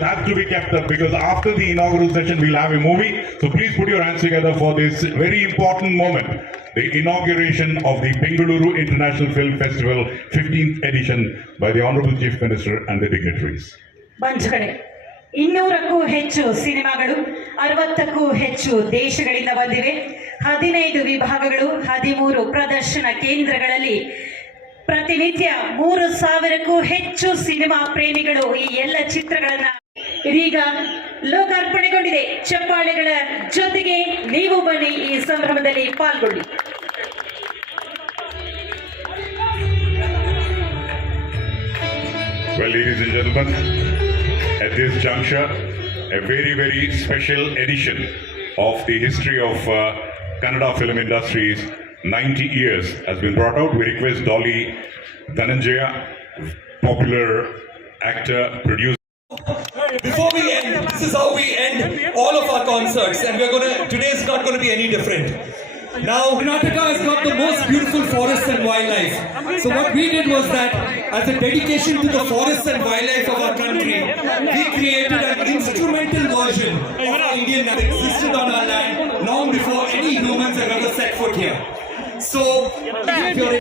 kept up because after the inaugural session, we'll have a movie. So please put your hands together for this very important moment. The inauguration of the Bengaluru International Film Festival 15th edition by the Honorable Chief Minister and the dignitaries. ಇನ್ನೂರಕ್ಕೂ ಹೆಚ್ಚು ಸಿನಿಮಾಗಳು ಅರವತ್ತಕ್ಕೂ ಹೆಚ್ಚು ದೇಶಗಳಿಂದ ಬಂದಿವೆ ಹದಿನೈದು ವಿಭಾಗಗಳು ಹದಿಮೂರು ಪ್ರದರ್ಶನ ಕೇಂದ್ರಗಳಲ್ಲಿ ಪ್ರತಿನಿತ್ಯ ಮೂರು ಸಾವಿರಕ್ಕೂ ಹೆಚ್ಚು ಸಿನಿಮಾ ಪ್ರೇಮಿಗಳು ಈ ಎಲ್ಲ ಚಿತ್ರಗಳನ್ನ ಇದೀಗ ಲೋಕಾರ್ಪಣೆಗೊಂಡಿದೆ ಚಪ್ಪಾಳೆಗಳ ಜೊತೆಗೆ ನೀವು ಬನ್ನಿ ಈ ಸಂಭ್ರಮದಲ್ಲಿ ಪಾಲ್ಗೊಳ್ಳಿ Well, ladies and gentlemen, at this juncture, a very, very special edition of the history of uh, Kannada film industry's 90 years has been brought out. We request Dolly Dhananjaya, popular actor, producer. Before we end, this is how we end all of our concerts, and we're gonna. Today is not gonna be any different. Now, Karnataka has got the most beautiful forests and wildlife. So what we did was that, as a dedication to the forests and wildlife of our country, we created an instrumental version of Indian that existed on our land long before any humans have ever set. So, yeah,